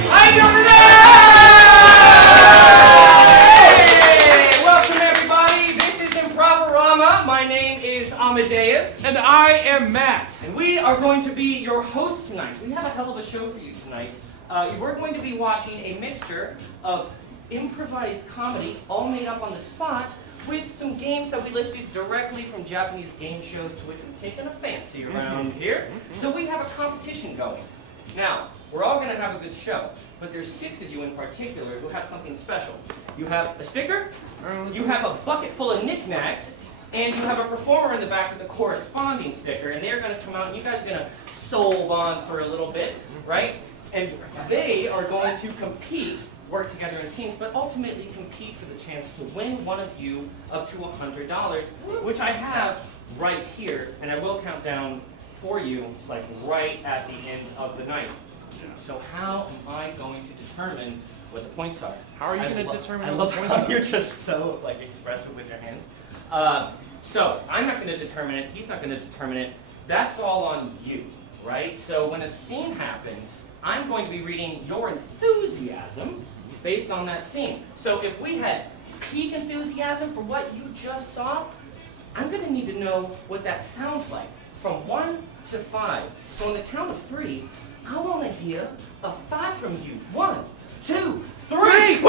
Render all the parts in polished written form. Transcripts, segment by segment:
I'm your Hey! Welcome everybody. This is Improvarama. My name is Amadeus. And I am Matt. And we are going to be your hosts tonight. We have a hell of a show for you tonight. We're going to be watching a mixture of improvised comedy, all made up on the spot, with some games that we lifted directly from Japanese game shows to which we've taken a fancy around here. So we have a competition going. Now, we're all going to have a good show, but there's 6 of you in particular who have something special. You have a sticker, you have a bucket full of knickknacks, and you have a performer in the back with a corresponding sticker, and they're going to come out and you guys are going to soul bond for a little bit, right? And they are going to compete, work together in teams, but ultimately compete for the chance to win one of you up to $100, which I have right here, and I will count down for you, like right at the end of the night. So how am I going to determine what the points are? How are you going to determine I what love the points how are? you're just so like expressive with your hands. So I'm not going to determine it. He's not going to determine it. That's all on you, right? So when a scene happens, I'm going to be reading your enthusiasm based on that scene. So if we had peak enthusiasm for what you just saw, I'm going to need to know what that sounds like from 1 to 5. So on the count of 3, I want to hear a 5 from you. 1, 2, 3.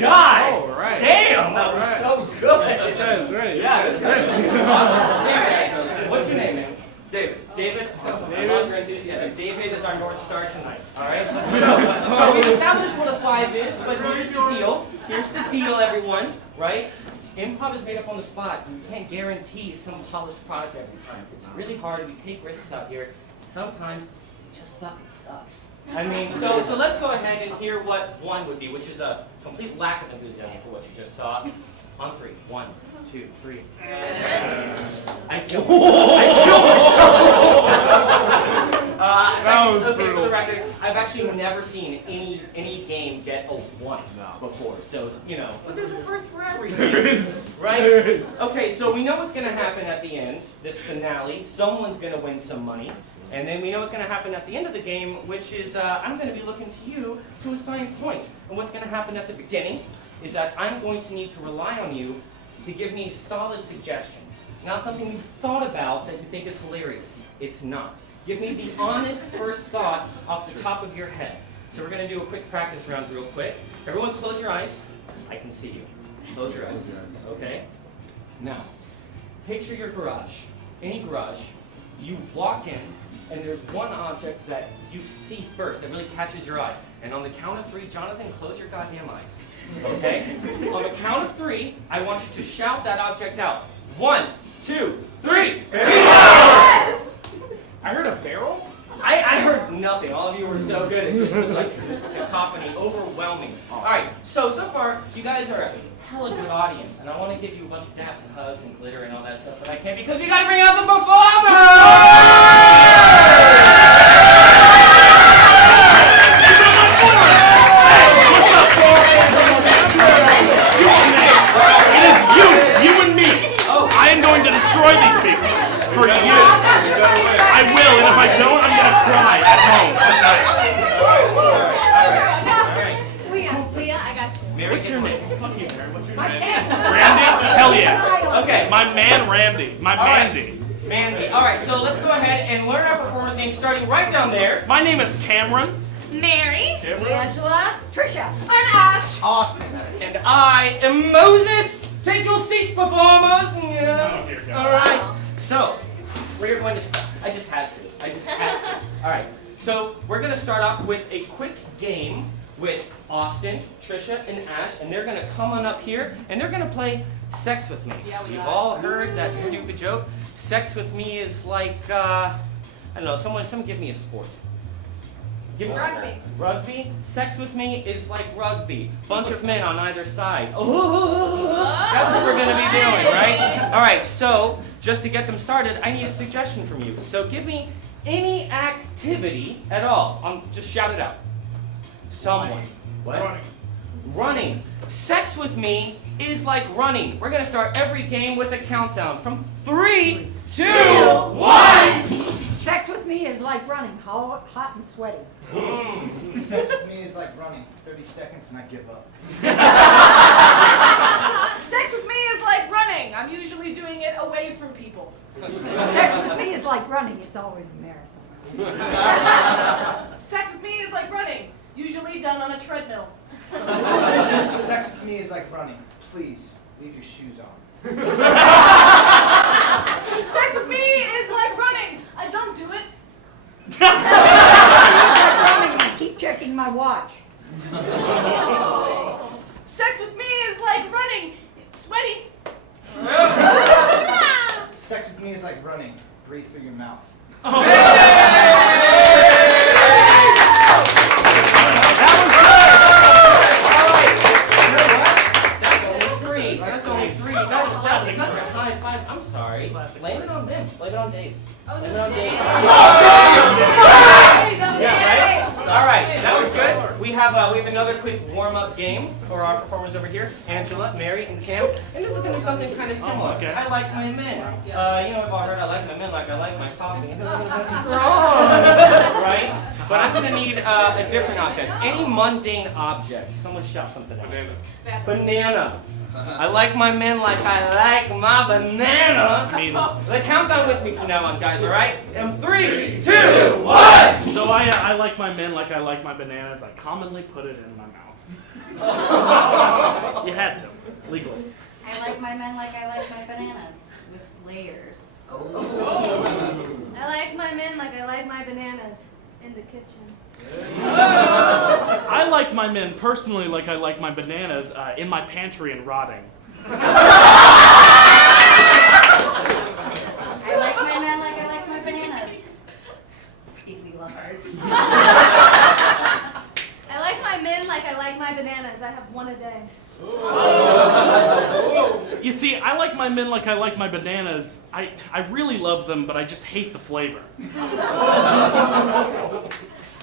God! All right. Damn! That was so good! This guy is ready. Yeah, that's good. Awesome. David, what's your name, man? David. David? I love your enthusiasm. David is our North Star tonight, alright? So we've established what a 5 is, but here's the deal. Here's the deal, everyone, right? Improv is made up on the spot. You can't guarantee some polished product every time. It's really hard. We take risks out here. Sometimes it just fucking sucks. I mean, so let's go ahead and hear what 1 would be, which is a complete lack of enthusiasm for what you just saw. On 3. 1, 2, 3. I killed myself. That was okay, brutal. for the record, I've actually never seen any game get a 1 before. So, you know, but there's a first for everything. There is. Right? There is. Okay, so we know what's going to happen at the end, this finale. Someone's going to win some money. And then we know what's going to happen at the end of the game, which is I'm going to be looking to you to assign points. And what's going to happen at the beginning is that I'm going to need to rely on you to give me solid suggestions. Not something you've thought about that you think is hilarious. It's not. Give me the honest first thought off the top of your head. So we're going to do a quick practice round real quick. Everyone close your eyes. I can see you. Close your eyes. Okay? Now, picture your garage. Any garage. You walk in, and there's one object that you see first that really catches your eye. And on the count of 3, Jonathan, close your goddamn eyes. Okay? On the count of 3, I want you to shout that object out. 1, 2, 3. I heard a barrel? I heard nothing. All of you were so good. It just was like this cacophony, overwhelming. All right, so far, you guys are a hella good audience, and I want to give you a bunch of daps and hugs and glitter and all that stuff, but I can't because we got to bring out the You and me. I am going to destroy these people. For you. I will, and if I don't, I'm going to cry at home tonight. Leah, I got you. What's your name? Fuck you, Mary. What's your name? can't. Randy? Hell yeah. Okay. My man Randy. My All right. Mandy. Mandy. All right, so let's go ahead and learn our performance names starting right down there. My name is Cameron. Mary. Angela, Trisha, And Ash. Austin. And I am Moses. Take your seats, performers. Yes. All right. So, we're going to start. I just had to. All right. So, we're going to start off with a quick game with Austin, Trisha, and Ash, and they're going to come on up here, and they're going to play Sex With Me. You've all heard that stupid joke. Sex with me is like, I don't know, someone give me a sport. Give me Rugby. Rugby? Sex with me is like rugby. Bunch of men on either side. Oh, that's what we're going to be doing, right? All right, so just to get them started, I need a suggestion from you. So give me any activity at all. Just shout it out. Someone. What? Running. Sex with me is like running. We're going to start every game with a countdown from 3, 2, 1. Sex with with me is like running, hot and sweaty. Sex with me is like running. 30 seconds and I give up. Sex with me is like running. I'm usually doing it away from people. Sex with me is like running. It's always a marathon. Sex with me is like running. Usually done on a treadmill. Sex with me is like running. Please, leave your shoes on. Sex with me is like running. I don't do it. Running, I keep checking my watch. Sex with me is like running. Sweaty. Sex with me is like running. Breathe through your mouth. That's only three. That's such a high five. I'm sorry. Blame it on them. Blame it on Dave. Blame it on Dave. Yeah, right? All right, that was good. We have another quick warm-up game for our performers over here, Angela, Mary, and Cam. And this is going to be something kind of similar. Okay. I like my men. We've all heard I like my men like I like my coffee. Strong, right? But I'm going to need a different object. Any mundane object. Someone shout something out. Banana. I like my men like I like my banana. Count down with me from now on, guys, all right? And 3, 2, 1! So I like my men like I like my bananas. I commonly put it in my mouth. You had to, legally. I like my men like I like my bananas, with layers. I like my men like I like my bananas in the kitchen. I like my men personally like I like my bananas in my pantry and rotting. I like my men like I like my bananas, really large. I like my men like I like my bananas. I have one a day. You see, I like my men like I like my bananas. I really love them, but I just hate the flavor.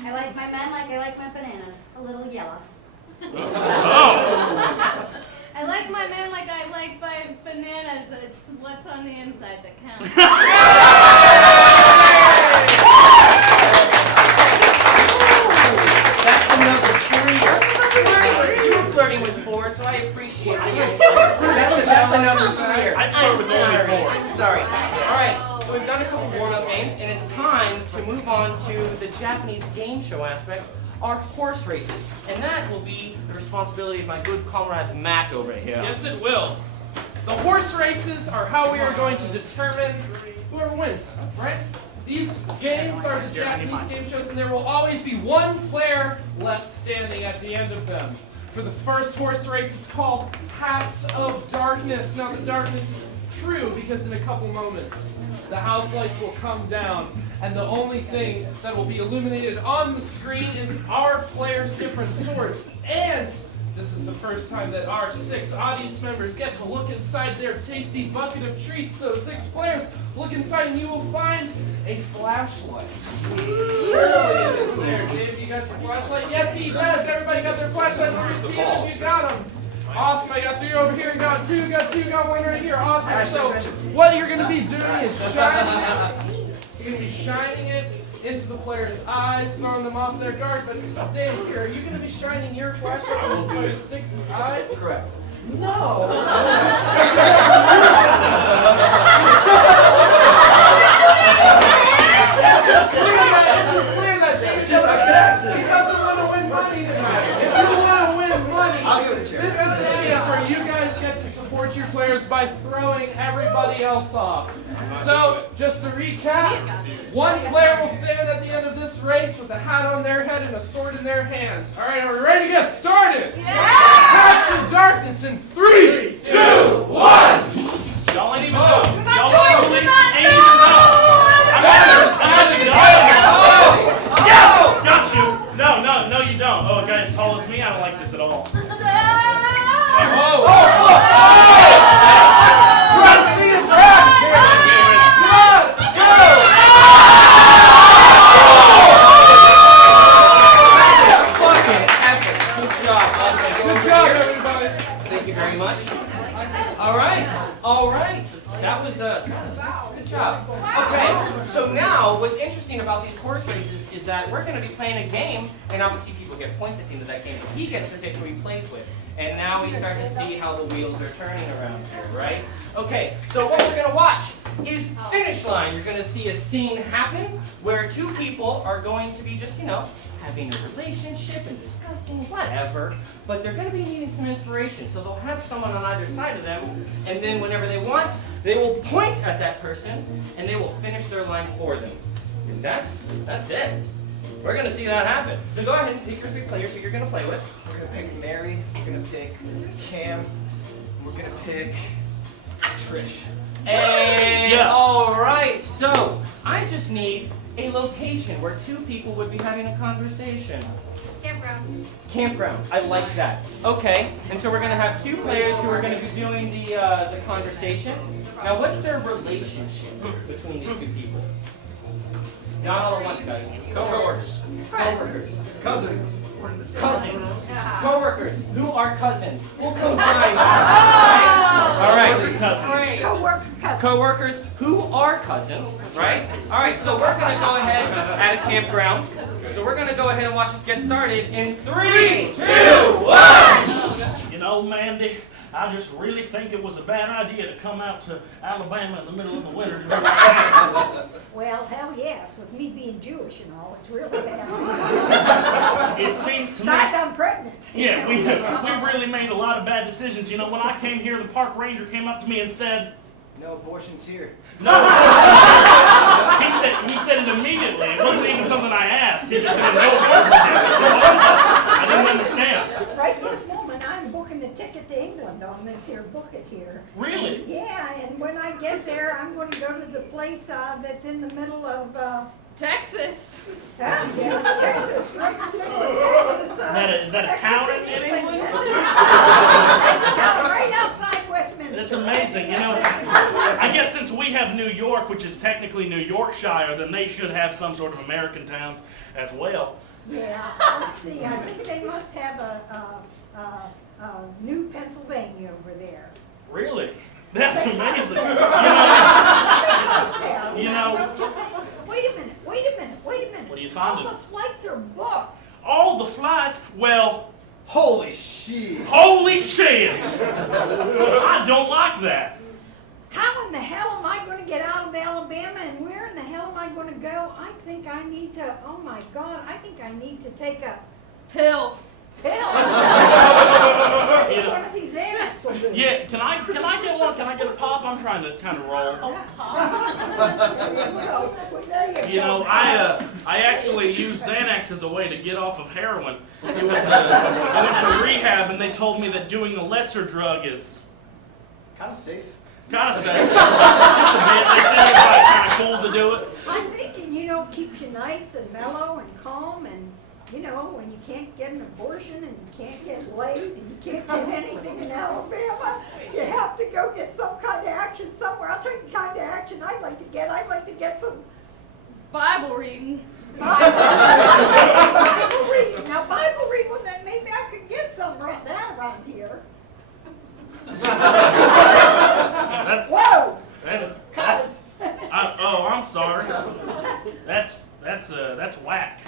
I like my men like I like my bananas, a little yellow. Oh! I like my men like I like my bananas. It's what's on the inside that counts. That's the number 3. You were flirting with 4, so I appreciate it. That's another 3. I flirt with only 4. Sorry. All right. So we've done a couple warm-up games, and it's time to move on to the Japanese game show aspect, our horse races. And that will be the responsibility of my good comrade Matt over here. Yes, it will. The horse races are how we are going to determine whoever wins, right? These games are the Japanese game shows, and there will always be one player left standing at the end of them. For the first horse race, it's called Hats of Darkness. Now, the darkness is true because in a couple moments, the house lights will come down, and the only thing that will be illuminated on the screen is our players' different swords. And this is the first time that our 6 audience members get to look inside their tasty bucket of treats. So 6 players, look inside and you will find a flashlight. Surely it is there. Dave, you got your flashlight? Yes, he does. Everybody got their flashlight. Let me see them if you got them. Awesome. I got 3 over here. Got 2, got 1 right here. Awesome. So what you're going to be doing is shining it. You're going to be shining it into the player's eyes, throwing them off their guard. But Dave, here, are you going to be shining your flashlight into the player's 6's eyes? Correct. No. Just clear that. Dave. He doesn't want to win money tonight. If you want to win money, I'll give it a chance. this is the chance where you guys get to support your players by throwing everybody else off. So, just to recap, one player will stand at the end of this race with a hat on their head and a sword in their hands. All right, are we ready to get started? Yeah! Hats of Darkness in 3, 2, 1. Y'all ain't even know. Y'all ain't even know. Yes! Got you! No, you don't. Oh, a guy as tall as me? I don't like this at all. Press the attack! Fucking epic. Good job. Good job, everybody. Thank you very much. All right. That was good job. horse races is that we're going to be playing a game, and obviously people get points at the end of that game. He gets to pick who he plays with. And now we start to see how the wheels are turning around here, right? Okay, so what we're going to watch is finish line. You're going to see a scene happen where two people are going to be just, having a relationship and discussing whatever, but they're going to be needing some inspiration. So they'll have someone on either side of them, and then whenever they want, they will point at that person, and they will finish their line for them. And that's it. We're going to see that happen. So go ahead and pick your 3 players who you're going to play with. We're gonna pick Mary, we're gonna pick Cam, we're gonna pick Trish. And Yeah. all right, so I just need a location where 2 people would be having a conversation. Campground. Campground. I like that. Okay, and so we're going to have 2 players who are going to be doing the conversation. Now, what's their relationship between these 2 people? Not all at once, guys. Co-workers. Co-workers. Cousins. Cousins. Co-workers. Who are cousins? We'll combine them. All right. Co-worker cousin. Co-workers who are cousins, right? All right, so we're going to go ahead at a campground. So we're going to go ahead and watch this get started in 3, 2, 1. You know, Mandy, I just really think it was a bad idea to come out to Alabama in the middle of the winter. Well, hell yes. With me being Jewish and all, it's really bad. It seems to me. Besides, I'm pregnant. Yeah, we really made a lot of bad decisions. You know, when I came here, the park ranger came up to me and said, No abortions here. "No." He said it immediately. It wasn't even something I asked. He just didn't know it was. I didn't understand. Right this moment, I'm booking a ticket to England on this here book it here. Really? Yeah, and when I get there, I'm going to go to the place that's in the middle of, Texas. Texas, right in the middle of Texas. Is that a Texas town and in England? It's a town right outside Westminster. It's amazing, you know. I guess since we have New York, which is technically New Yorkshire, then they should have some sort of American towns as well. Yeah, let's see, I think they must have a New Pennsylvania over there. Really? That's amazing. They must have. You know. Wait a minute. What are you finding? All the flights are booked. All the flights, well, Holy shit. holy shit! I don't like that. How in the hell am I going to get out of Alabama, and where in the hell am I going to go? I think I need to, oh my God, I think I need to take a Pill. pill. I think one of these Xanax will do. Yeah, can I get one? Can I get a pop? I'm trying to kind of roll. You know, I actually used Xanax as a way to get off of heroin. It was I went to rehab and they told me that doing a lesser drug is Kind of safe. kind of safe. Just a bit. They said it was like kind of cool to do it. I'm thinking, keeps you nice and mellow and calm, and when you can't get an abortion and you can't get laid and you can't get anything in Alabama, you have to go get some kind of action somewhere. I'll tell you the kind of action I'd like to get. I'd like to get some Bible reading. Bible reading. Now, Bible reading, well, then maybe I could get some around here. Whoa! That's oh, I'm sorry. That's whack.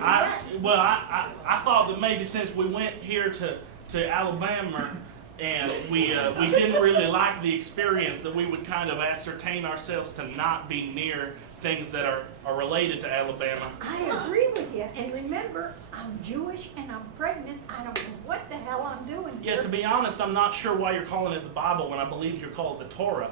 I thought that maybe since we went here to Alabama and we didn't really like the experience, that we would kind of ascertain ourselves to not be near things that are related to Alabama. I agree with you. And remember, I'm Jewish and I'm pregnant. I don't know what the hell I'm doing here. Yeah, to be honest, I'm not sure why you're calling it the Bible when I believe you're called the Torah.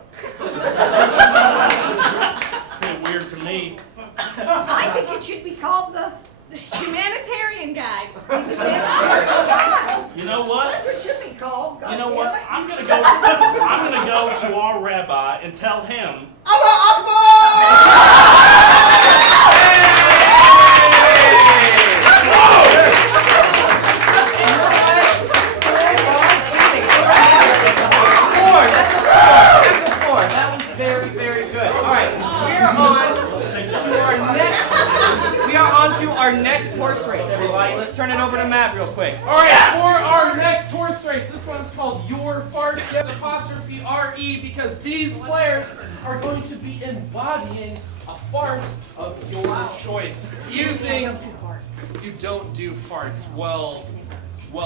Pretty weird to me. I think it should be called the Humanitarian guide. God. You know what? That's what it should be called. God You know damn what? it. I'm gonna go to our rabbi and tell him. That was very, very good. All right, we are on to our next horse race, everybody. Let's turn it over to Matt real quick. All right, for our next horse race, this one is called Your Fart. Yes, apostrophe R-E, because these players are going to be embodying a fart of your choice. Using you don't do farts. Well,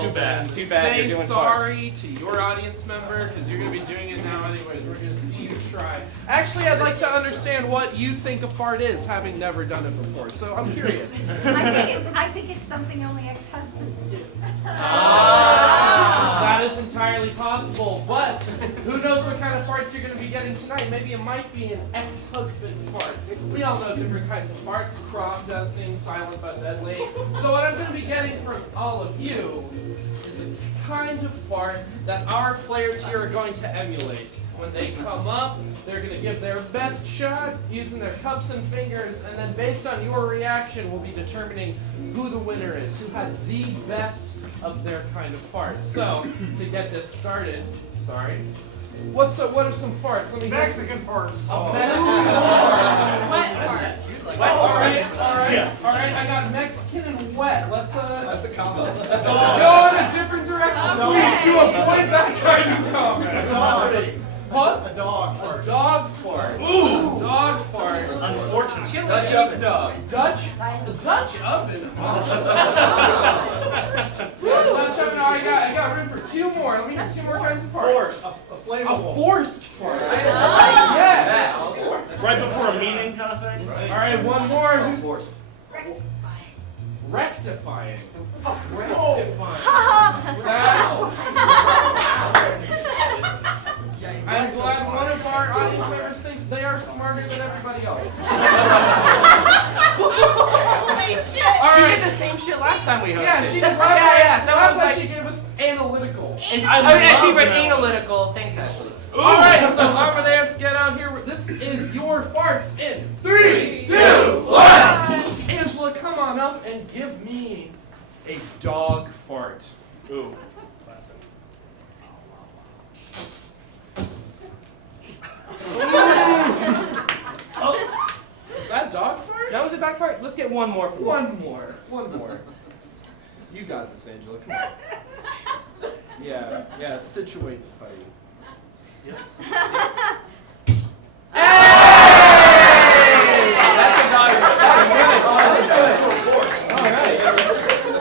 Too bad. Too bad say you're doing sorry to your audience member because you're going to be doing it now anyways. We're going to see you try. Actually, I'd like to understand what you think a fart is, having never done it before. So I'm curious. I think it's something only ex-husbands do. That is entirely possible, but who knows what kind of farts you're going to be getting tonight? Maybe it might be an ex-husband fart. We all know different kinds of farts: crop dusting, silent but deadly. So what I'm going to be getting from all of you is a kind of fart that our players here are going to emulate. When they come up, they're going to give their best shot using their cups and fingers, and then based on your reaction, we'll be determining who the winner is, who had the best of their kind of farts. So, to get this started, what are some farts? Let me Mexican farts. Mexican fart. Wet farts. All right. I got Mexican and wet. Let's That's a combo. go in a different direction, please, to avoid that kind of comment. What? A dog A fart. dog fart. Ooh. Dog fart. Unfortunate. Dutch oven dog. The Dutch oven. Awesome. Dutch oven. I got room for two more. Let me get two more kinds of farts. Force. A A flammable. forced fart. Yes. Right before a meeting kind of thing. All right, one more. Who's Forced. rectifying? Rectifying. I'm glad one of our audience members thinks they are smarter than everybody else. Holy shit! She Alright. did the same shit last time we hosted. Yeah, she did last Yeah, time. yeah, so I last was time like- she gave us analytical. And I she love read that. analytical. Thanks, Ashley. Alright, so Amadeus, get out here. This is your farts in 3, 2, 1. Angela, come on up and give me a dog fart. Ooh. Classic. Oh, is that dog fart? That was a dog fart. Let's get one more for One more. You got this, Angela. Come on. Yeah, situate the party. That's a dog fart.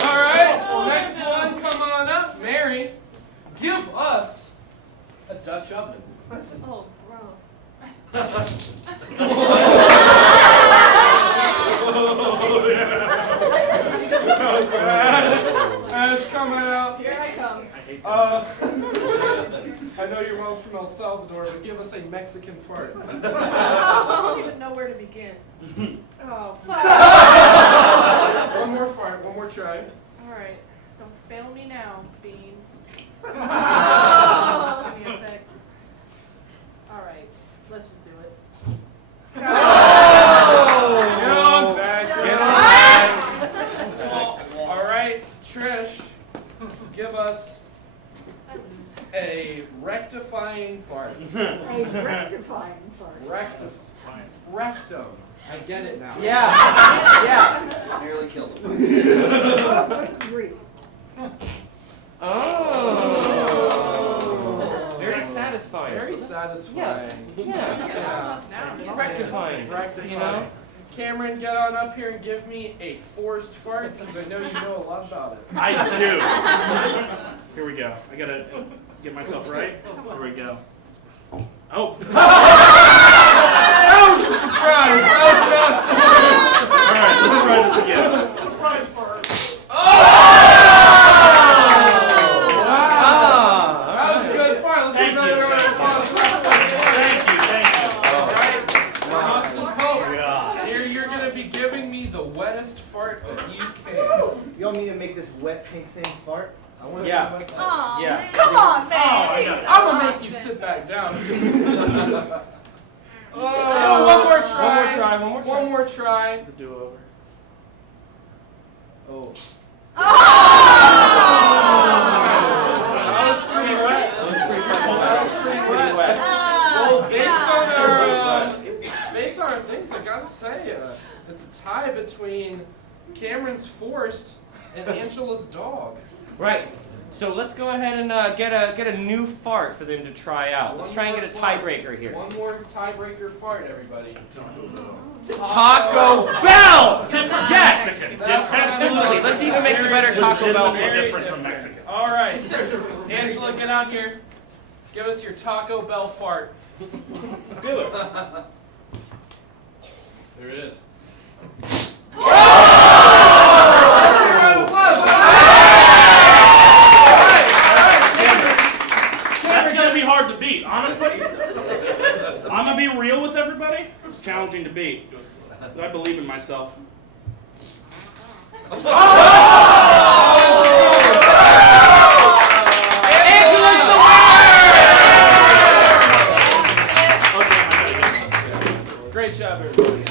Alright, next one, come on up. Mary, give us a Dutch oven. Oh, gross. Ash coming out. Here I come. I hate I know your mom's from El Salvador, but give us a Mexican fart. I don't even know where to begin. Oh, fuck. One more fart, one more try. Alright. Don't fail me now, beans. Give me a sec. Alright. Let's just do it. Get on back, get on back. Alright, Trish, give us a rectifying fart. A rectifying fart. Rectum. I get it now. Yeah. Nearly killed him. Good grief. Oh. Very satisfying. Very satisfying. Yeah. Rectifying. Rectifying. You know? Cameron, get on up here and give me a forced fart because I know you know a lot about it. I do. Here we go. I gotta get myself right. Here we go. Oh. That was a surprise. That All right, let's try this again. Surprise fart. That was a good fart. Let's Thank give another you. round of applause. Thank you. All right, Austin Pope. God. Here you're gonna be giving me the wettest fart that you can. You want me to make this wet pink thing fart? I want to Yeah. wet Aw, Yeah. man. Come on, man. Oh, I got it. I'm gonna make you sit back down. Oh, one more try. One more try. The do-over. Oh. That was pretty wet. That was pretty wet. Oh, Well, God. based on our things, I gotta say, it's a tie between Cameron's forced and Angela's dog. Right. So let's go ahead and get a new fart for them to try out. Let's try and get a tiebreaker here. One more tiebreaker fart, everybody. Taco Bell! Different Yes! Mexican. Absolutely. Let's even make some better Taco Bell Legitimately fart. different from Mexican. All right. Angela, get out here. Give us your Taco Bell fart. Do it. There it is. That's gonna be hard to beat, honestly. I'm gonna be real with everybody. It's challenging to beat. I believe in myself. Angela's the winner! Great job, everybody.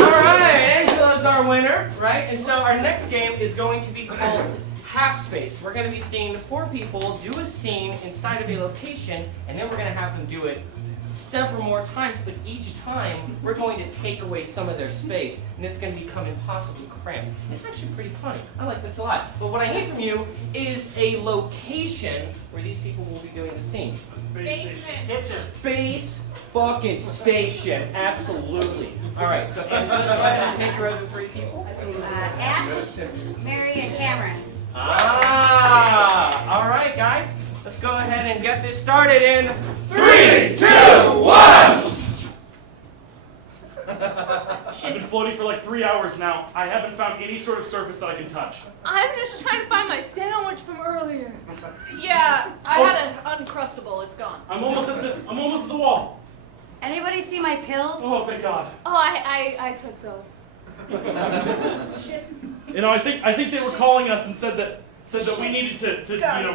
Alright, Angela's our winner, right? And so our next game is going to be called Half Space. We're going to be seeing 4 people do a scene inside of a location, and then we're going to have them do it several more times, but each time we're going to take away some of their space, and it's going to become impossibly cramped. It's actually pretty funny. I like this a lot. But what I need from you is a location where these people will be doing the scene. Basement. Space fucking station. Absolutely. Alright, so Angela, go ahead and pick your other 3 people. Ash, Mary, and Cameron. Ah! Alright, guys. Let's go ahead and get this started in 3, 2, 1! I've been floating for like 3 hours now. I haven't found any sort of surface that I can touch. I'm just trying to find my sandwich from earlier. Yeah, I had an Uncrustable. It's gone. I'm almost at the wall. Anybody see my pills? Oh, thank God. Oh, I took those. You know, I think they were calling us and said that we needed to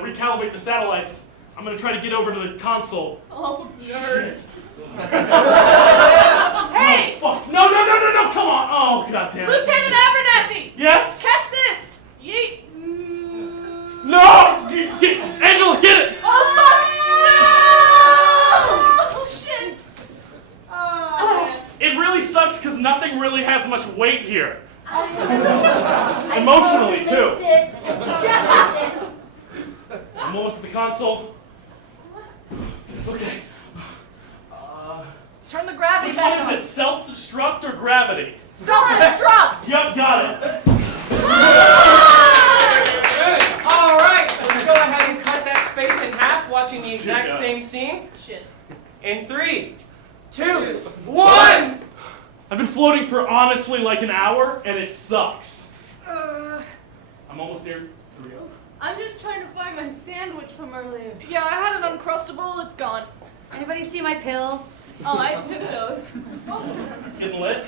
recalibrate the satellites. I'm gonna try to get over to the console. Oh, nerd. Hey! Oh, fuck! No! Come on! Oh, God damn it! Lieutenant Abernathy! Yes? Catch this! Yeet! No! Angela, get it! Oh, fuck! No! Oh, shit! Oh, It really sucks because nothing really has much weight here. I Emotionally, totally too. missed it. I totally missed it. I'm almost at the console. Okay. turn the gravity Which back one is on. it? Self-destruct or gravity? Self-destruct! Yep, got it. Good. Alright, so let's go ahead and cut that space in half, watching the exact God. same scene. Shit. In 3, 2, 1! I've been floating for honestly like an hour, and it sucks. I'm almost there. Here we go. I'm just trying to find my sandwich from earlier. Yeah, I had an Uncrustable. It's gone. Anybody see my pills? Oh, I took those. Getting lit.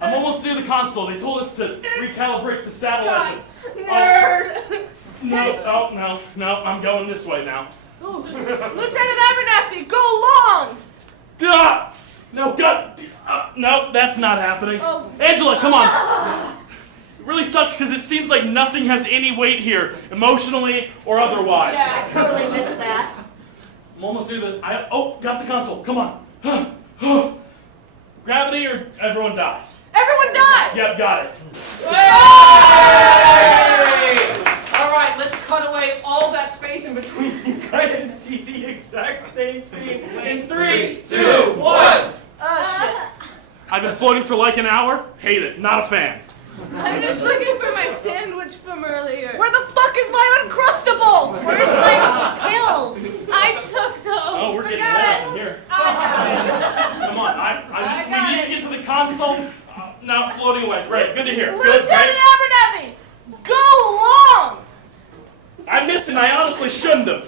I'm almost near the console. They told us to recalibrate the satellite. Nerd! No, I'm going this way now. Lieutenant Abernathy, go long! Ah! No, God. No, that's not happening. Oh. Angela, come on. It really sucks because it seems like nothing has any weight here, emotionally or otherwise. I totally missed that. I'm almost near the. Got the console. Come on. Gravity or everyone dies. Everyone dies! Yep, got it. Hey! Alright, let's cut away all that space in between you guys and see the exact same scene in 3, 2, 1! Oh, shit. I've been floating for like an hour. Hate it. Not a fan. I'm just looking for my sandwich from earlier. Where the fuck is my Uncrustable? Where's my pills? I took those. Oh, we're getting Forgot lit it. up in here. I got it. Come on. We need to get to the console. No, floating away. Great. Good to hear. Good. Lieutenant Great. Abernathy, go long! I missed it, and I honestly shouldn't have.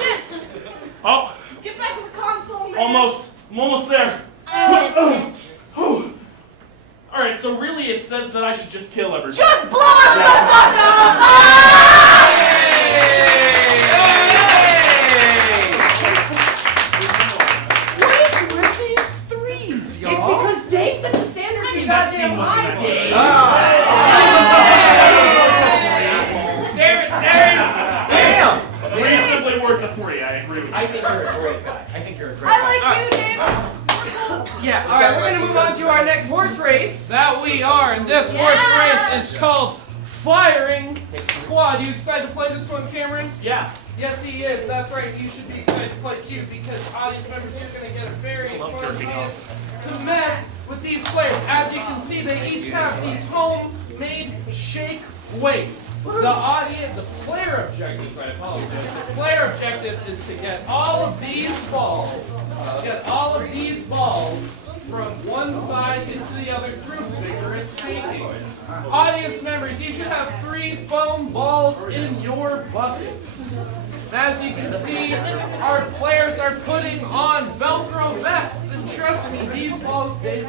Shit! Oh, Get back to the console, man. almost. I'm almost there. I missed it. Whew. All right, so really it says that I should just kill everybody. Just blow us the fuck up! What is with these threes, It's y'all? because Dave set the standard for you That scene goddamn wasn't high, that Dave. Damn! Reasonably worth a 3, I agree with you. I think you're a great guy. I think you're a great I guy. like you, Dave. Yeah, alright, we're gonna move on to our next horse race. That we are, and this horse race is called firing squad. You excited to play this one, Cameron? Yeah. Yes, he is. That's right. You should be excited to play too, because audience members, you're going to get a very Love fun jerking chance to mess with these players. As you can see, they each have these homemade shake weights. The player objectives, I apologize. The player objectives is to get all of these balls, from one side into the other through vigorous shaking. Audience members, you should have 3 foam balls in your buckets. As you can see, our players are putting on Velcro vests, and trust me, these balls, Dave,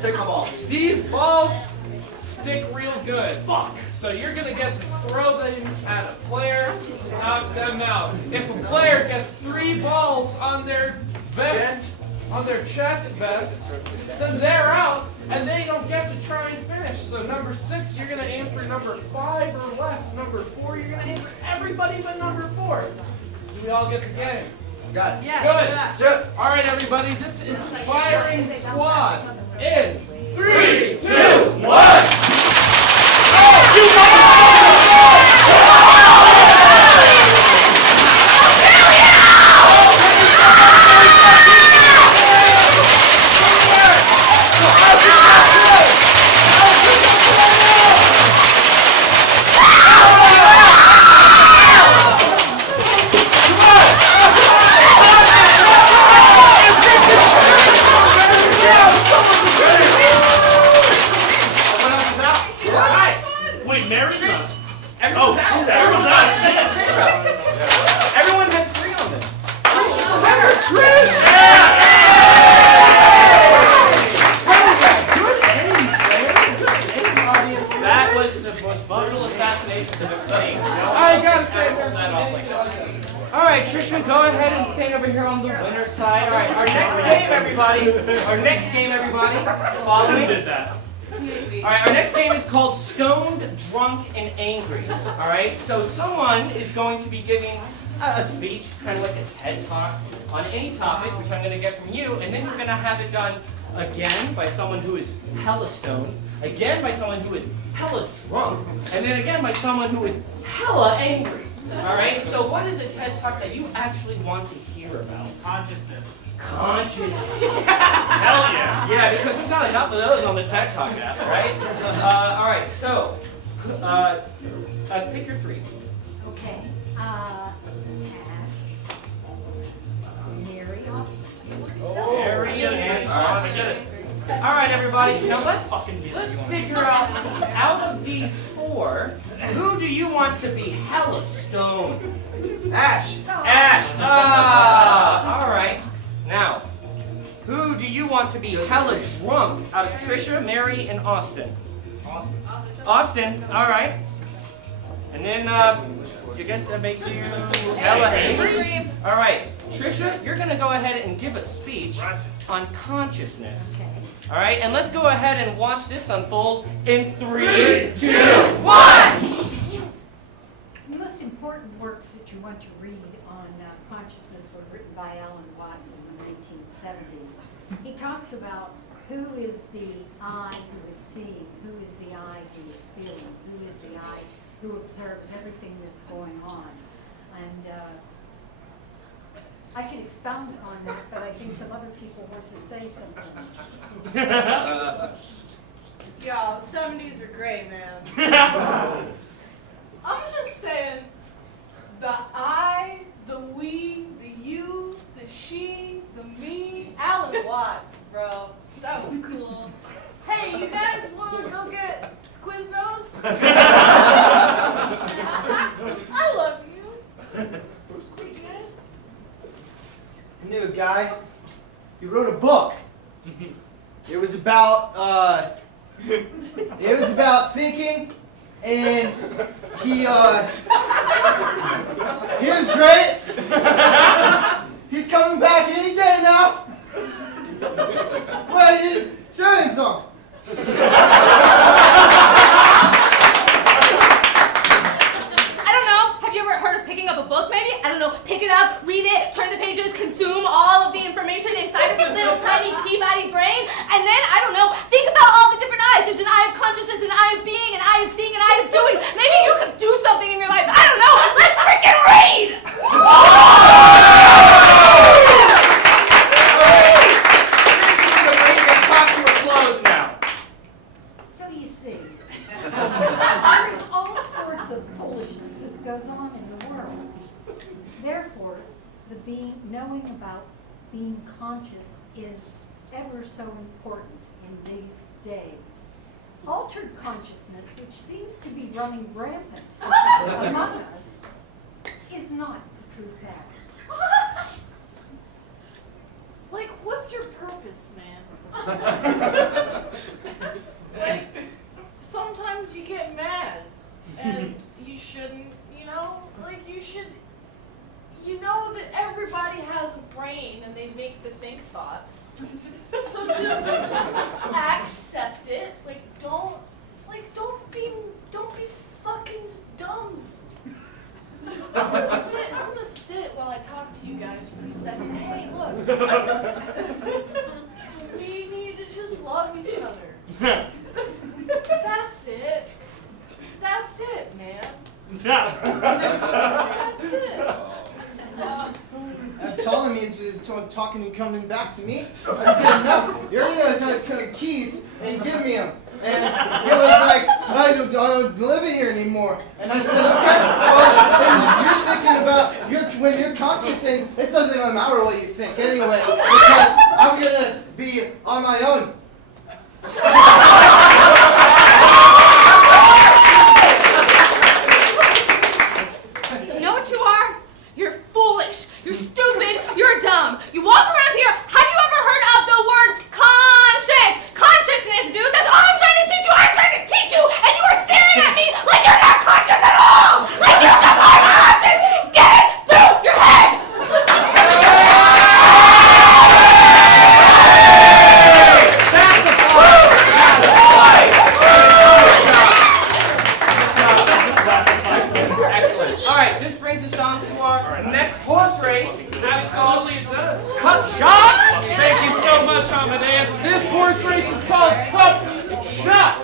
Take my balls. these balls stick real good. Fuck. So you're gonna get to throw them at a player to knock them out. If a player gets 3 balls on their vest, on their chest vest, then they're out and they don't get to try and finish. So number 6, you're gonna aim for number 5 or less. Number 4, you're gonna aim for everybody but number 4. Do we all get the game? Got it. Good. Sit. All right, everybody. This is firing squad in 3, 2, 1. Wait, Mary's not. Everyone's out. Everyone's out. Trisha. Everyone has 3 on them. Center. Trish. Audience, that was the most brutal assassination I've ever seen. I gotta say, All right, Trisha, go ahead and stand over here on the winner's side. All right, our next game, everybody. Follow me. Who did that? All right, our next game is called Stoned, Drunk, and Angry. All right, so someone is going to be giving a speech, kind of like a TED Talk, on any topic, which I'm going to get from you, and then we're going to have it done again by someone who is hella stoned, again by someone who is hella drunk, and then again by someone who is hella angry. All right, so what is a TED Talk that you actually want to hear about? Consciousness. Conscious. Hell yeah. Yeah, because there's not enough of those on the TED Talk app, right? All right, so pick your 3. Okay. Ash, Mary, Mary and Ann. All right, get it. All right, everybody. Now let's figure out of these 4, who do you want to be hella stoned? Ash. Ash. Ah. All right. Now, who do you want to be hella drunk out of Trisha, Mary, and Austin? Austin. All right. And then, you guess that makes you hella angry? All right. Trisha, you're going to go ahead and give a speech on consciousness. Okay. All right, and let's go ahead and watch this unfold in 3, 2, 1! The most important works that you want to read on consciousness were written by Alan Watts in the 1970s. He talks about who is the eye who is seeing, who is the eye who is feeling, who is the eye who observes everything that's going on. And I can expound upon that, but I think some other people want to say something. Y'all, the 70s are great, man. I'm just saying, the I, the we, the you, the she, the me, Alan Watts, bro. That was cool. Hey, you guys want to go get Quiznos? I love you. I knew a guy. He wrote a book. It was about thinking, and he was great. He's coming back any day now. Well, you sure him song. I don't know. Have you ever heard of picking up a book, maybe? I don't know. Pick it up, read it, turn the pages, consume all of the information inside of your little tiny Peabody brain, and then, I don't know, think about all the different eyes. There's an eye of consciousness, an eye of being, an eye of seeing, an eye knowing about being conscious is ever so important in these days. Altered consciousness, which seems to be running rampant among us, is not the true path. Like, what's your purpose, man? Like, sometimes you get mad, and you shouldn't, you know? Like, you should, you know that everybody has a brain and they make the think thoughts. So just accept it. Don't be fucking dumbs. I'm gonna sit while I talk to you guys for a second. Hey, look. We need to just love each other. That's it. That's it, man. That's it. That's telling me is talking and coming back to me. I said, no, you're going to take keys and give me them. And he was like, I don't live in here anymore. And I said, okay, well, then you're thinking about, when you're conscious, and it doesn't even matter what you think anyway, because I'm going to be on my own. You know what you are? You're foolish. You're stupid. You're dumb. You walk around here. Have you ever heard of the word conscience? Consciousness, dude. That's all I'm trying to teach you. I'm trying to teach you, and you are staring at me like you're not conscious at all. Like you just aren't conscious. Get it through your head. Excellent. All right, this brings us on to our next horse race. Absolutely, it does. Cup shot. Thank you so much, Amadeus. This horse race is called Cup Shot.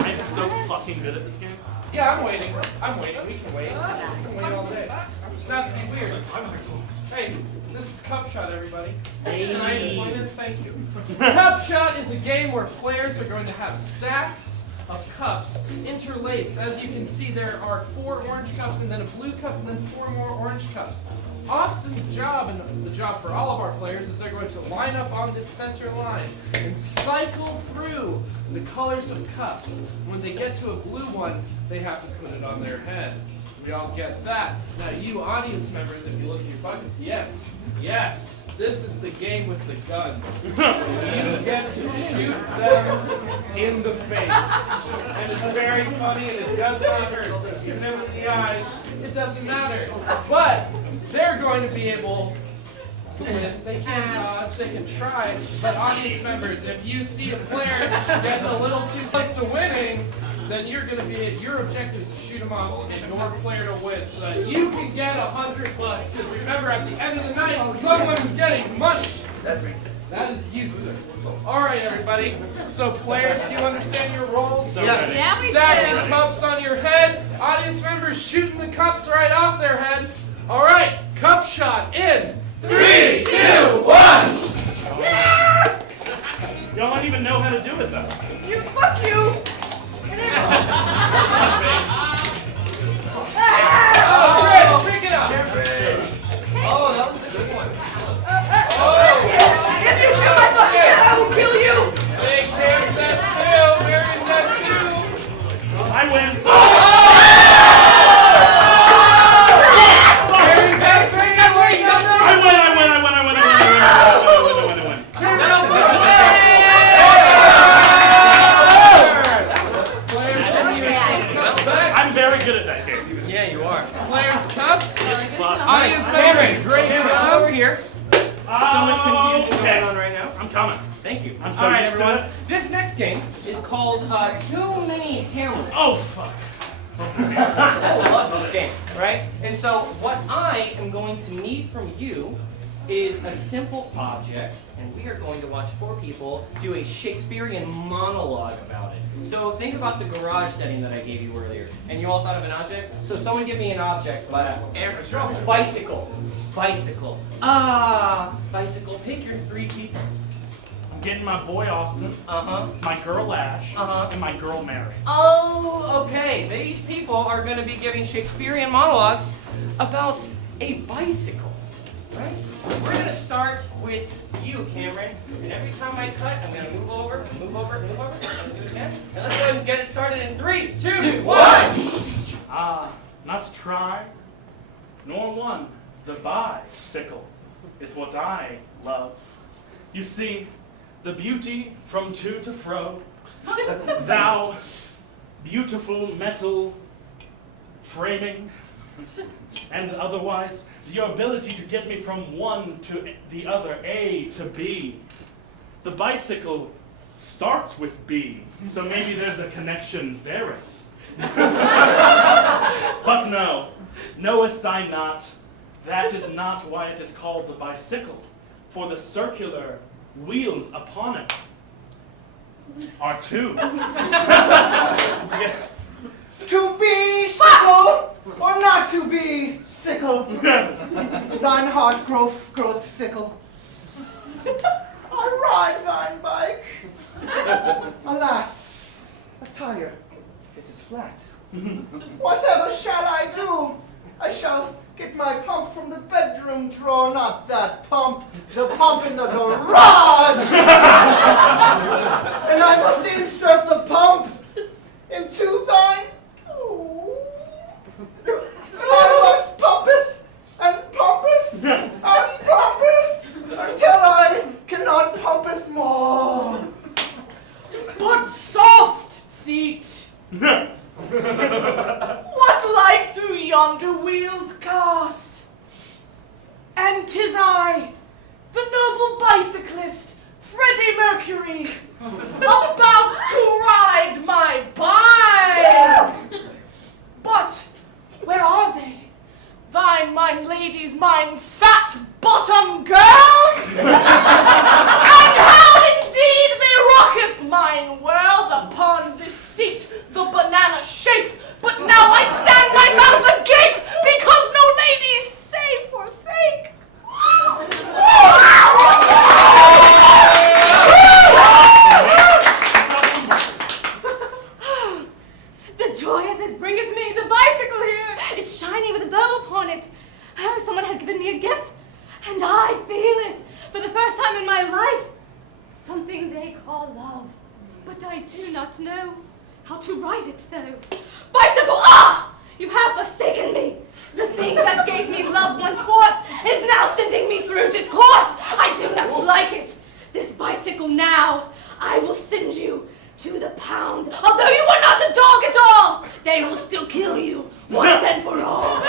I'm so fucking good at this game. Yeah, I'm waiting. We can wait. We can wait all day. That's be weird. Hey, this is Cup Shot, everybody. Can I explain it? Thank you. Cup Shot is a game where players are going to have stacks of cups interlaced. As you can see, there are 4 orange cups and then a blue cup and then 4 more orange cups. Austin's job, and the job for all of our players, is they're going to line up on this center line and cycle through the colors of cups. When they get to a blue one, they have to put it on their head. We all get that. Now you audience members, if you look at your buckets, yes, this is the game with the guns. You get to shoot them in the face. And it's very funny and it does not hurt. So if you hit them in the eyes, it doesn't matter. But they're going to be able to win. They can't dodge, they can try. But audience members, if you see a player getting a little too close to winning, then you're going to be, your objective is to shoot them off to get your player to win so that you can get $100. Because remember, at the end of the night, someone's getting money. That's me. That is you, sir. All right, everybody. So players, do you understand your roles? Yeah, we Stacking do. cups on your head. Audience members shooting the cups right off their head. All right, cup shot in 3, 2, 1. Y'all don't even know how to do it though. Fuck you. Oh, Trish, pick it up. Oh, that was a good one. If you shoot my fucking head, I will kill you. Big Cam's at 2. Mary's at 2. I win. Mary's at 3. Wait, no. I win. I'm very good at that game. Yeah, you are. Players' cups. Fuck. Audience members, great Cameron, job. over here. So much confusion Okay. going on right now. I'm coming. Thank you. I'm so All right, used to everyone. it. This next game is called Too Many Hamlets. Oh fuck. I love this game, right? And so what I am going to need from you is a simple object, and we are going to watch 4 people do a Shakespearean monologue about it. So think about the garage setting that I gave you earlier, and you all thought of an object? So someone give me an object. Bicycle. Bicycle. Bicycle. Pick your 3 people. I'm getting my boy Austin, my girl Ash, and my girl Mary. Oh, okay. These people are going to be giving Shakespearean monologues about a bicycle, right? We're gonna start with you, Cameron, and every time I cut, I'm gonna move over, and move over, and move over, and I'm gonna do it again. And let's go ahead and get it started in 3, 2, 1! Not try, nor one, the bicycle is what I love. You see, the beauty from to to fro, thou beautiful metal framing, and otherwise your ability to get me from one to the other, A to B. The bicycle starts with B, so maybe there's a connection there. But no, knowest I not, that is not why it is called the bicycle, for the circular wheels upon it are two. Yeah. To be sickle, or not to be sickle, thine heart growth fickle. I ride thine bike. Alas, a tire, it is flat. Whatever shall I do? I shall get my pump from the bedroom drawer, not that pump, the pump in the garage. And I must insert the pump into thine. And I must pumpeth and pumpeth and pumpeth until I cannot pumpeth more. But soft seat, what light through yonder wheels cast? And 'tis I, the noble bicyclist, Freddie Mercury, about to ride my bike. But where are they? Thine, mine ladies, mine fat bottom girls? And how indeed they rocketh mine world upon this seat, the banana shape. But now I stand my mouth agape, because no ladies say forsake. The joy of this bringeth me, the bicycle here, it's shiny with a bow upon it. Oh, someone had given me a gift, and I feel it for the first time in my life. Something they call love, but I do not know how to ride it though. Bicycle, you have forsaken me. The thing that gave me love once forth is now sending me through discourse. I do not like it. This bicycle now, I will send you to the pound. Although you are not a dog at all, they will still kill you once and for all.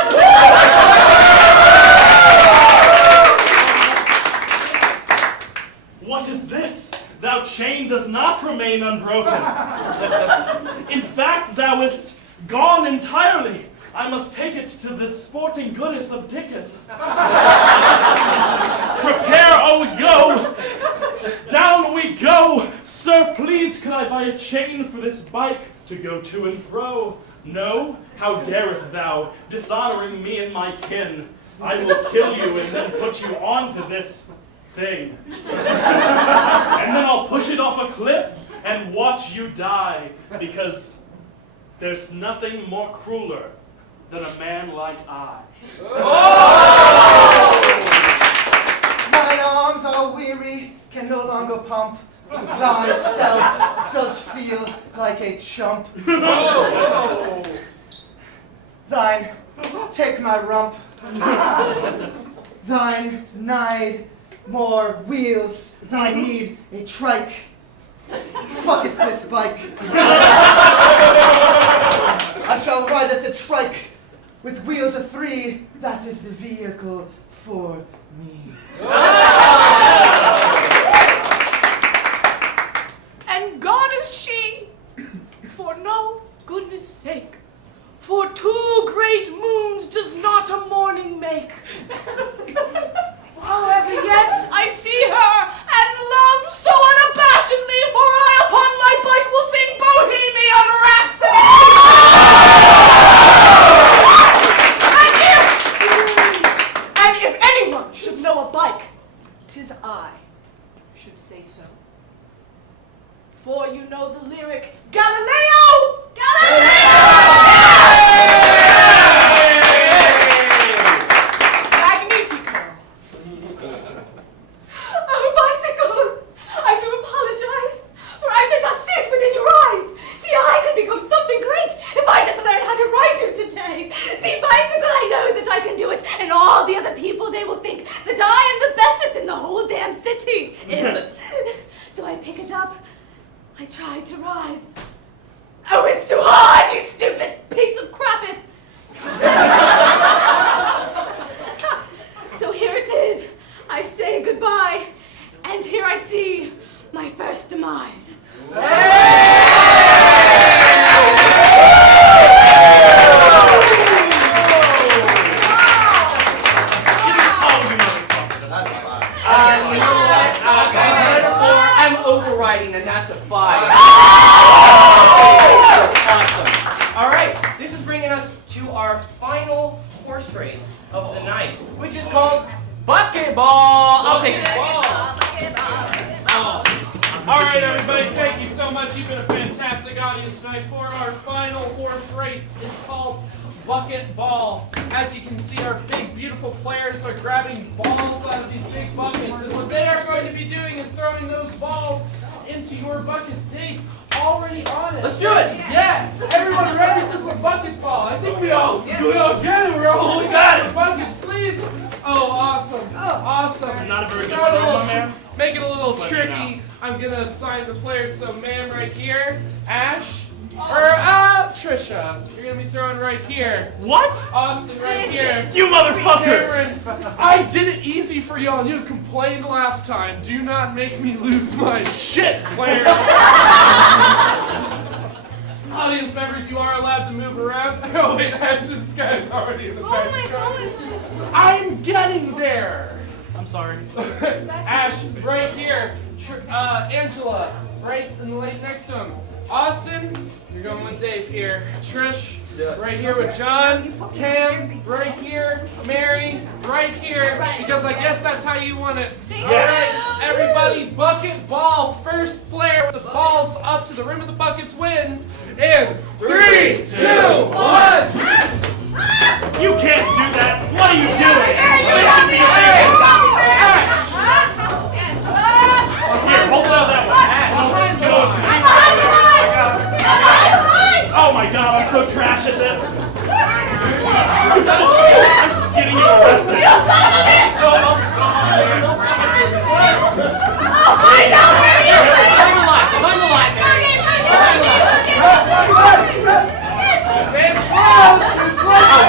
What is this? Thou chain does not remain unbroken. In fact, thou ist gone entirely. I must take it to the sporting goodeth of Dickon. Prepare, oh yo! Down we go! Sir, please, could I buy a chain for this bike to go to and fro? No? How dareth thou, dishonoring me and my kin? I will kill you and then put you onto this thing. And then I'll push it off a cliff and watch you die, because there's nothing more crueler than a man like I. Mine arms are weary, can no longer pump. Thyself does feel like a chump. Thine, take my rump. Thine nide more wheels. Thine need a trike. Fucketh this bike. I shall ride at the trike with wheels of 3. That is the vehicle for me. And gone is she, for no goodness sake, for 2 great moons does not a morning make. However, yet I see her and love so unabashedly, for I upon my bike will sing Bohemian Rhapsody. And if anyone should know a bike, 'tis I should say so. For you know the lyric, Galileo! Galileo! me is. So I pick it up. I try to ride. Oh, it's too hard, you stupid piece of crap! So here it is. I say goodbye, and here I see my first demise. I'm overriding, and that's a 5. Awesome. All right, this is bringing us to our final horse race of the night, which is called bucket ball. I'll take it. All right, everybody, thank you so much. You've been a fantastic audience tonight. For our final horse race, it's called bucket ball. As you can see, our big, beautiful players are grabbing balls out of these big buckets. And what they are going to be doing is throwing those balls into your buckets. Dave, already on it. Let's do it. Yeah, everyone ready for some bucket ball? I think we all get it. We're all holding out bucket sleeves. Oh, awesome. Awesome. I'm not a very good Throw it a thrower, little- man. Make it a little Just letting you tricky. I'm gonna assign the players. So, ma'am, right here, Ash, or Trisha. You're gonna be throwing right here. What? Austin, right here. You motherfucker! Cameron, I did it easy for y'all. You complained last time. Do not make me lose my shit, player. Audience members, you are allowed to move around. Oh wait, Ash, this guy's already in the back. Oh my God! I'm getting there. I'm sorry. Ash, right here. Angela, right in the lane next to him. Austin, you're going with Dave here. Trish, right here with John. Cam, right here. Mary, right here. Because I guess that's how you want it. All right, everybody, bucket ball. First player with the balls up to the rim of the buckets wins. In 3, 2, 1. You can't do that. What are you doing? This should be illegal. Here, hold it out that way. Get over here. Oh my God, I'm so trash at this. I'm getting you arrested. You son of a bitch! Behind the line. It's close. It's close.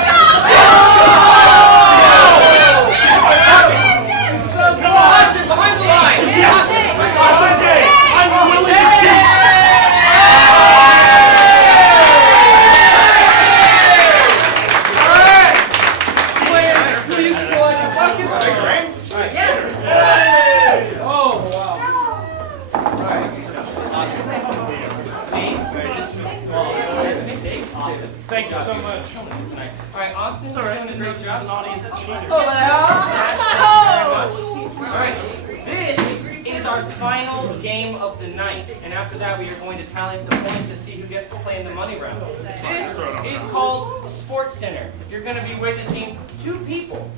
It's so close. Behind the line. Yes! That's okay. I'm willing to cheat. Alright! Players, please collect your buckets. Oh, wow. Thank you so much. All right, Austin, It's all right. you're doing a great It's job. an audience of cheaters. All right, this is our final game of the night, and after that we are going to tally up the points and see who gets to play in the money round. This is called Sports Center. You're going to be witnessing two people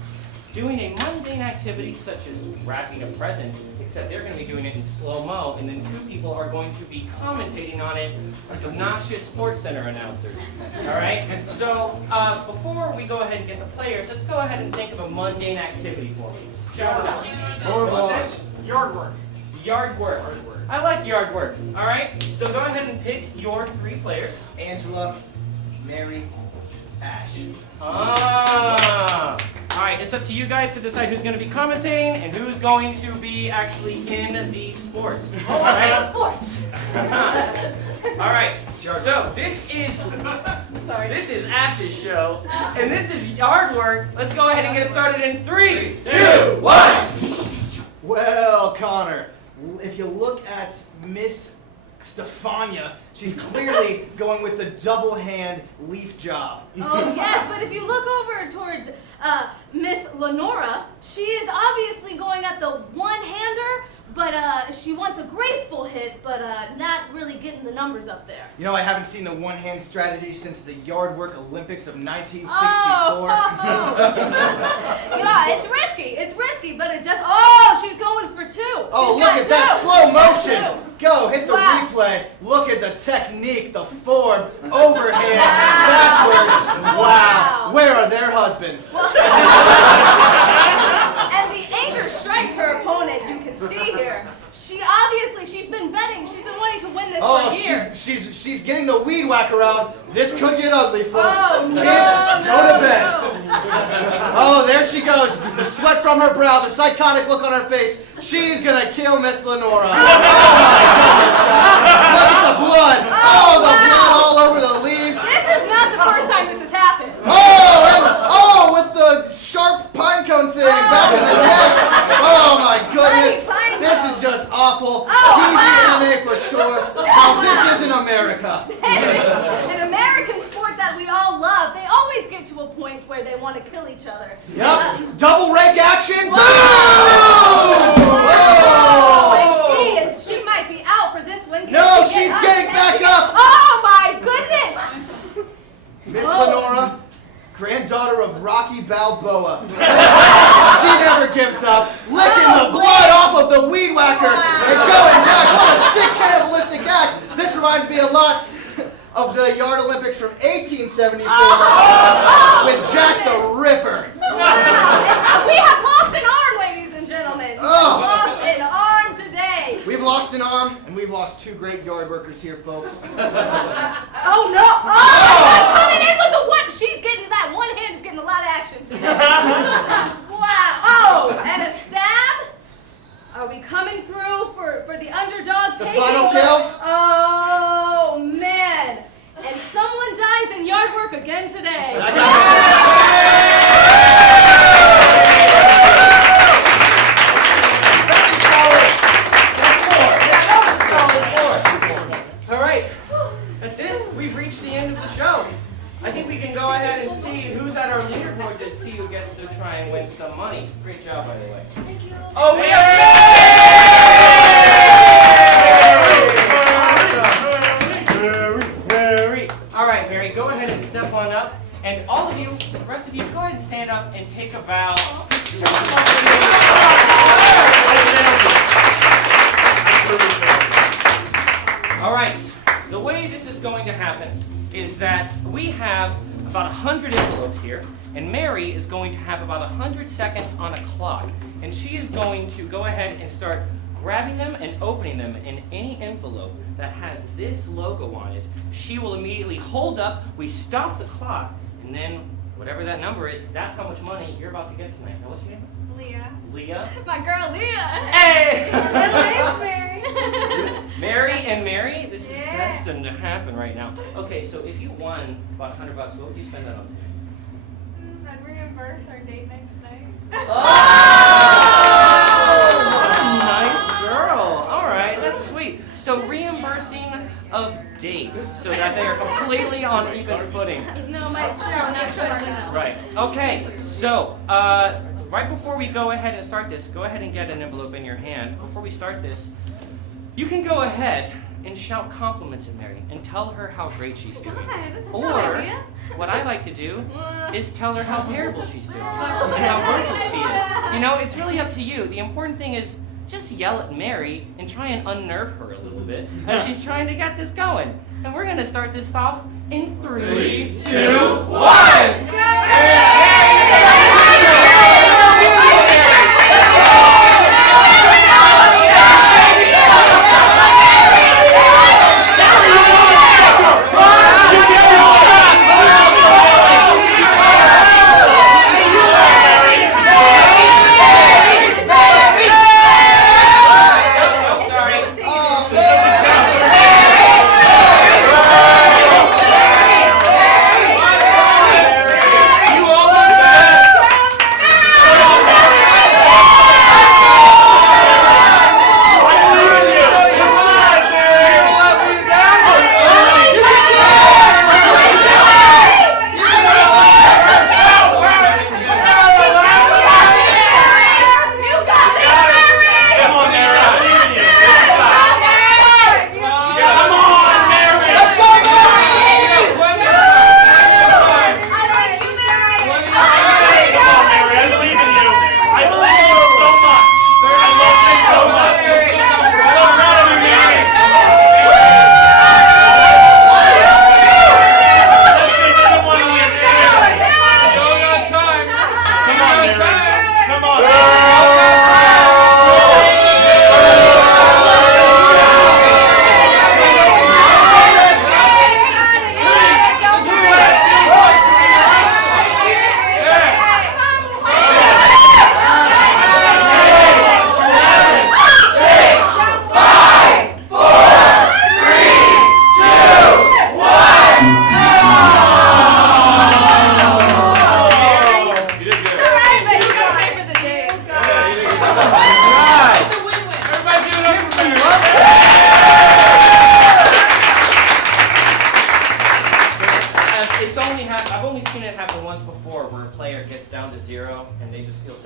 doing a mundane activity such as wrapping a present, except they're going to be doing it in slow-mo, and then two people are going to be commentating on it like obnoxious Sports Center announcers. All right? So before we go ahead and get the players, let's go ahead and think of a mundane activity for me. Shall we? Yard work. Yard work. I like yard work. All right? So go ahead and pick your three players. Angela, Mary, Ash. Ah. All right, it's up to you guys to decide who's going to be commentating and who's going to be actually in the sports. All right? Sports. All right. So this is Ash's show, and this is yard work. Let's go ahead and get it started in 3, 2, 1. Well, Connor, if you look at Miss Stefania, she's clearly going with the double hand leaf job. Oh yes, but if you look over towards Miss Lenora, she is obviously going at the one-hander, but she wants a graceful hit, but not really getting the numbers up there. You know, I haven't seen the one-hand strategy since the yard work Olympics of 1964. Yeah, it's risky, but it just, she's going for two. Oh, She's look got at that two. slow She's got motion. two. Go, hit the Wow. replay. Look at the technique, the form, overhand, backwards. Wow. Where are their husbands? And the anger strikes her opponent, you can see here. her. She's been betting. She's been wanting to win this Oh, for years. she's getting the weed whacker out. This could get ugly, folks. Oh, no, Kids, go to bed. no. Oh, there she goes. The sweat from her brow, the psychotic look on her face. She's gonna kill Miss Lenora. Oh my goodness, guys. Look at the blood. Oh, the blood all over the leaves. This is not the first time this has happened. Oh, with the sharp pine cone thing back in the neck. Oh my goodness. Pine This cone. is just awful. Oh, TVMA for sure. Now, this isn't America. An American sport that we all love. They always get to a point where they want to kill each other. Yep. Double rake action. Boom! Oh, and Whoa! she might be out for this one. Can No, she she's get getting Can back she up. Oh my goodness! Miss Whoa. Lenora, granddaughter of Rocky Balboa. She never gives up, licking the blood off of the weed whacker and going back. What a sick cannibalistic act. This reminds me a lot of the Yard Olympics from 1874 with Jack the Ripper. We have lost an arm, ladies and gentlemen. We Oh. have lost an arm today. We've lost an arm, and we've lost two great yard workers here, folks. Oh no! Oh, coming in with the one. She's getting that one hand is getting a lot of action today. Wow! Oh, and a stab. Are we coming through for the underdog The taking? final kill? Oh man! And someone dies in yard work again today. I gotta All right, that's it. We've reached the end of the show. I think we can go ahead and see who's at our leaderboard to see who gets to try and win some money. Great job, by the way. Thank you. Oh, we have Mary. All right, Mary, go ahead and step on up. And all of you, the rest of you, go ahead and stand up and take a bow. All right, the way this is going to happen is that we have about 100 envelopes here, and Mary is going to have about 100 seconds on a clock, and she is going to go ahead and start grabbing them and opening them in any envelope that has this logo on it. She will immediately hold up, we stop the clock, and then whatever that number is, that's how much money you're about to get tonight. Now, what's your name? Leah. Leah? My girl Leah. Hey! Thanks, Mary. Mary and Mary, this is destined to happen right now. Okay, so if you won about $100, what would you spend that on today? I'd reimburse our date night tonight. Oh! What a nice girl. All right, that's sweet. So reimbursing of dates so that they are completely on even footing. No, I'm not trying to win that one. Right. Okay, so right before we go ahead and start this, go ahead and get an envelope in your hand. Before we start this, you can go ahead and shout compliments at Mary and tell her how great she's doing. God, that's a good Or idea. what I like to do is tell her how terrible she's doing and how worthless she is. You know, it's really up to you. The important thing is just yell at Mary and try and unnerve her a little bit as she's trying to get this going. And we're going to start this off in 3, 2, 1! You almost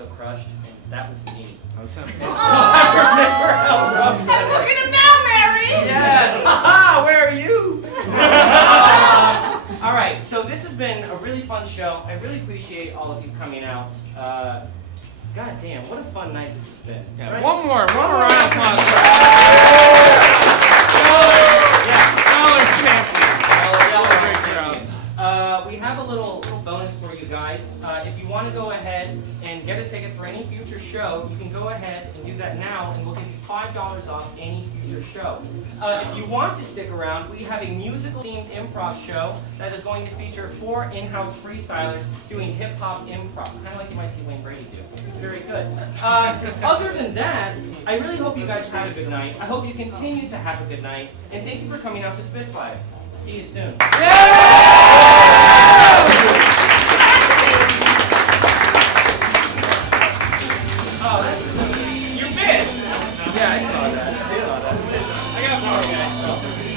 also crushed, and that was me. I was having I remember how rough And that look at him now, Mary! Yes! Haha, where are you? All right, so this has been a really fun show. I really appreciate all of you coming out. God damn, what a fun night this has been. Yeah, Right? one more round of applause. Dollar champions. Great crowd. We have a little bonus for you guys. If you want to go ahead and get a ticket for any future show, you can go ahead and do that now, and we'll give you $5 off any future show. If you want to stick around, we have a musical-themed improv show that is going to feature 4 in-house freestylers doing hip-hop improv, kind of like you might see Wayne Brady do. It's very good. Other than that, I really hope you guys had a good night. I hope you continue to have a good night, and thank you for coming out to Spitfire. See you soon. Oh, that's... You missed! Yeah, I saw that. I got more, guys.